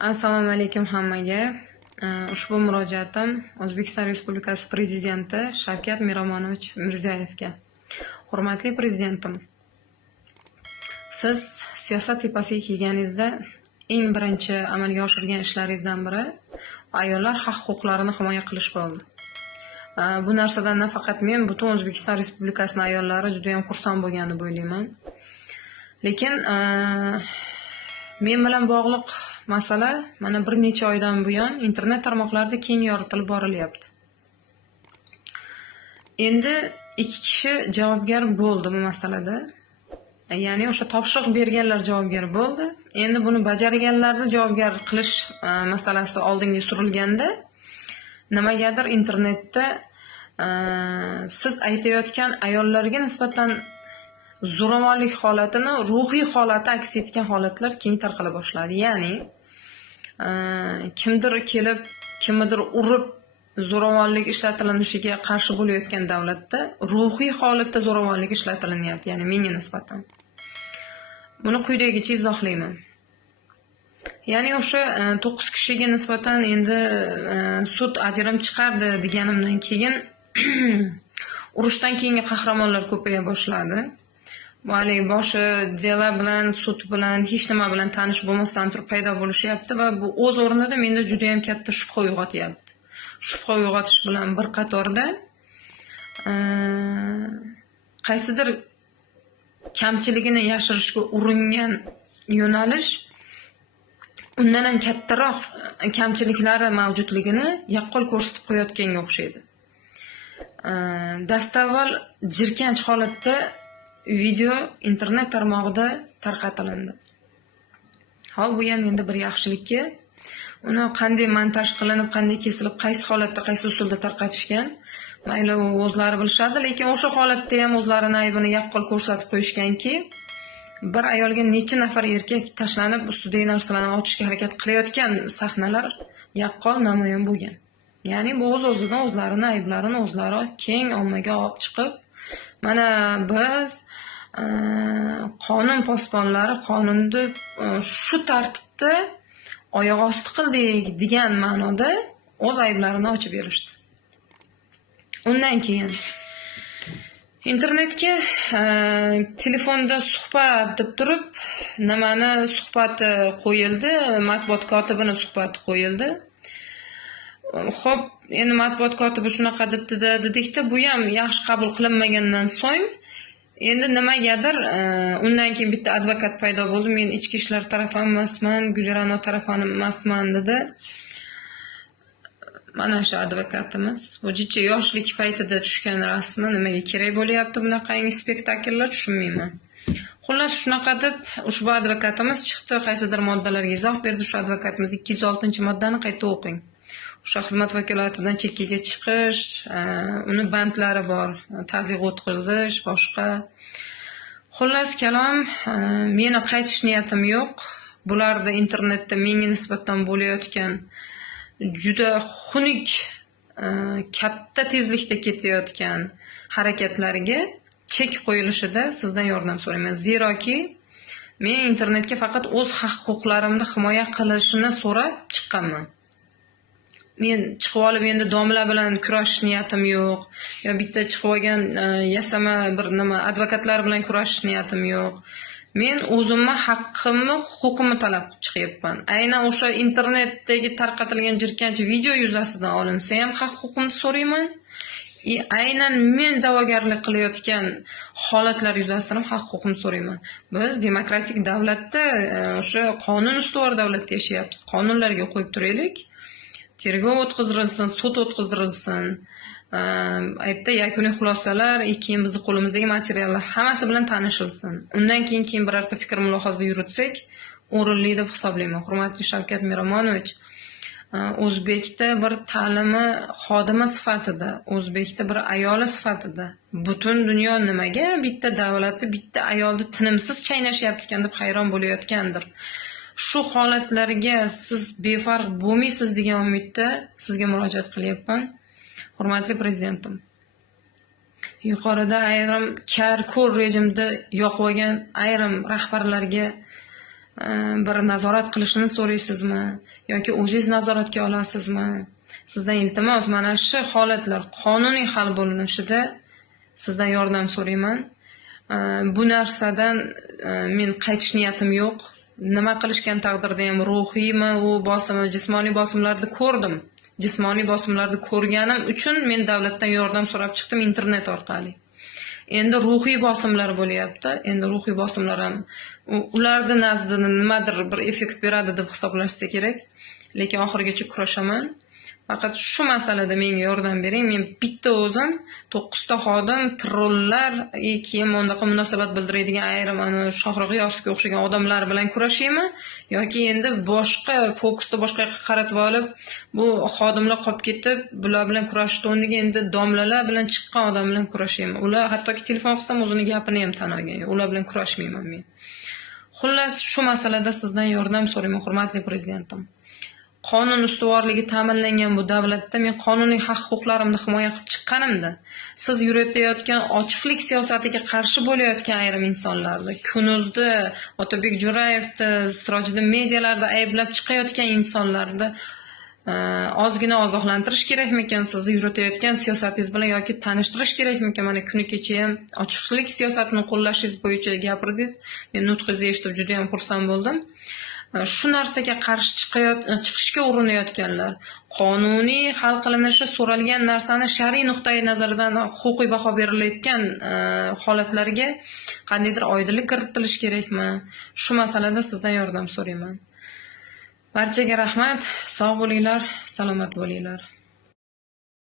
Assalomu alaykum hammaga. Ushbu murojaatim O'zbekiston Respublikasi Prezidenti Shavkat Miromonovich Mirziyoyevga. Hurmatli Prezidentim, siz siyosat tepasiga kelganingizda eng birinchi amalga oshirgan ishlaringizdan biri ayollar haq-huquqlarini himoya qilish bo'ldi. Bu narsadan nafaqat men, butun O'zbekiston Respublikasining ayollari juda ham xursand bo'lganini o'ylayman. Lekin men bilan bog'liq masala mana bir necha oydan buyon internet tarmoqlarida keng yoritilib borilyapti. Endi ikki kishi javobgar bo'ldi bu masalada. Ya'ni o'sha topshiriq berganlar javobgar bo'ldi. Endi buni bajarganlarni javobgar qilish masalasi oldinga surilganda nimagadir internetda siz aytayotgan ayollarga nisbatan zo'ravonlik holatini, ruhiy holati aks etgan holatlar keng tarqala boshladi. Ya'ni kimdir kelib, kimnidir urib zo'ravonlik ishlatilishiga qarshi bo'layotgan davlatda ruhiy holatda zo'ravonlik ishlatilyapti, ya'ni menga nisbatan. Buni quyidagicha izohlayman. Ya'ni o'sha 9 kishiga nisbatan endi sud ajrim chiqardi deganimdan keyin urushdan keyingi qahramonlar ko'paya boshladi. Haligi boshi dela bilan, sud bilan, hech nima bilan tanish bo'lmasdan turib paydo bo'lishyapti va bu o'z o'rnida menda juda ham katta shubha uyg'otyapti. Shubha uyg'otish bilan bir qatorda qaysidir kamchiligini yashirishga uringan yo'nalish undan ham kattaroq kamchiliklari mavjudligini yaqqol ko'rsatib qo'yayotganga o'xshaydi. Dastavval jirkanch holatda video internet tarmog'ida tarqatildi. Bu ham endi bir yaxshilikka, uni qanday montaj qilinib, qanday kesilib, qaysi holatda, qaysi usulda tarqatishgan, mayli o'zlari bilishadi, lekin o'sha holatda ham o'zlarini aybini yaqqol ko'rsatib qo'yishganki, bir ayolga necha nafar erkak tashlanib, ustidagi narsalarni ochishga harakat qilayotgan sahnalar yaqqol namoyon bo'lgan. Ya'ni bu o'z-o'zidan o'zlarini ayblarini o'zlari keng ommaga olib chiqib, mana biz qonun posbonlari qonunni shu tartibda oyoq osti qildik degan ma'noda o'z ayblarini ochib berishdi. Undan keyin internetga telefonda suhbat deb turib, nimani suhbati qo'yildi, matbuot kotibining suhbati qo'yildi. Xo'p, endi matbuot kotibi shunaqa debdi-da, dedikda, bu ham yaxshi qabul qilinmagandan so'ng endi nimagadir undan keyin bitta advokat paydo bo'ldi. Men ichki ishlar tarafi emasman, Gulirano tarafi emasman dedi. Mana shu advokatimiz bu jicha yoshlik paytida tushgan rasmi nimaga kerak bo'lyapti bunaqangi spektakllar, tushunmayman. Xullas shunaqa deb ushbu advokatimiz chiqdi, qaysidir moddalarga izoh berdi. Shu advokatimiz 206-moddani qayta o'qing. O'sha xizmat vakolatidan chekkaga chiqish, uni bandlari bor, tazyiq o'tkazish, boshqa. Xullas kalom, meni qaytish niyatim yo'q. Bularda internetda menga nisbatan bo'layotgan juda xunuk, katta tezlikda ketayotgan harakatlariga chek qo'yilishida sizdan yordam so'rayman. Zeroki men internetga faqat o'z haq-huquqlarimni himoya qilishini so'rab chiqqanman. Men chiqib olib endi domla bilan kurashish niyatim yo'q, yo bitta chiqib olgan yasama bir nima advokatlar bilan kurashish niyatim yo'q. Men o'zimni haqqimni, huquqimni talab qilib chiqyapman. Aynan o'sha internetdagi tarqatilgan jirkanch video yuzasidan olinsa ham haq-huquqimni so'rayman. Aynan men da'vogarlik qilayotgan holatlar yuzasidan ham haq-huquqimni so'rayman. Biz demokratik davlatda, o'sha qonun ustuvor davlatda yashayapmiz. Qonunlarga qo'yib turaylik. Tergov o'tkazilsin, sud o'tkazilsin. Aytda yakuniy xulosalar, keyin bizning qo'limizdagi materiallar hammasi bilan tanishilsin. Undan keyin birorta fikr mulohaza yuritsak, o'rinli deb hisoblayman. Hurmatli Shavkat Miromonovich, O'zbekda bir ta'limi xodimi sifatida, O'zbekda bir ayoli sifatida butun dunyo nimaga bitta davlatda bitta ayolni tinimsiz chaynashyapti ekan deb hayron bo'layotgandir. Shu holatlarga siz befarq bo'lmaysiz degan umidda sizga murojaat qilyapman. Hurmatli Prezidentim, yuqorida ayrim kar-ko'r rejimda yo'q bo'lgan ayrim rahbarlarga bir nazorat qilishini so'raysizmi yoki o'zingiz nazoratga olasizmi? Sizdan iltimos, mana shu holatlar qonuniy hal bo'linishida sizdan yordam so'rayman. Bu narsadan men qaytish niyatim yo'q. Nima qilishgan taqdirda ham ruhiymi, u bosimmi, jismoniy bosimlarni ko'rdim. Jismoniy bosimlarni ko'rganim uchun men davlatdan yordam so'rab chiqdim internet orqali. Endi ruhiy bosimlar bo'lyapti. Endi ruhiy bosimlar ham ularni nazdida nimadir bir effekt beradi deb hisoblashsa kerak. Lekin oxirigacha kurashaman. Faqat shu masalada menga yordam bering. Men bitta o'zim 9 ta xodim, trollar, keyin unaqa munosabat bildiradigan ayrim Shohruh G'iyosovga o'xshagan odamlar bilan kurashaymi yoki endi boshqa fokusni boshqa yoqqa qaratib olib, bu xodimlar qolib ketib, bular bilan kurashishni o'rniga endi domlalar bilan chiqqan odam bilan kurashaymi? Ular hattoki telefon qilsam o'zini gapini ham tan olgan. Ular bilan kurashmayman men. Xullas, shu masalada sizdan yordam so'rayman, hurmatli prezidentim. Qonun ustuvorligi ta'minlangan bu davlatda men qonuniy haq-huquqlarimni himoya qilib chiqqanimda, siz yuritayotgan ochiqlik siyosatiga qarshi bo'layotgan ayrim insonlarni, Kunuzda, Otabek Jo'rayevni, Sirojiddin medialarda ayblab chiqayotgan insonlarni ozgina ogohlantirish kerakmikan, sizni yuritayotgan siyosatingiz bilan yoki tanishtirish kerakmikan? Mana kuni kecha ham ochiqlik siyosatini qo'llashingiz bo'yicha gapirdingiz. Men nutqingizni eshitib juda ham xursand bo'ldim. Shu narsaga qarshi chiqishga urinayotganlar, qonuniy hal qilinishi so'ralgan narsani shar'iy nuqtai nazardan huquqiy baho berilayotgan holatlarga qandaydir oydinlik kiritilishi kerakmi? Shu masalada sizdan yordam so'rayman. Barchaga rahmat, sog' bo'linglar, salomat bo'linglar.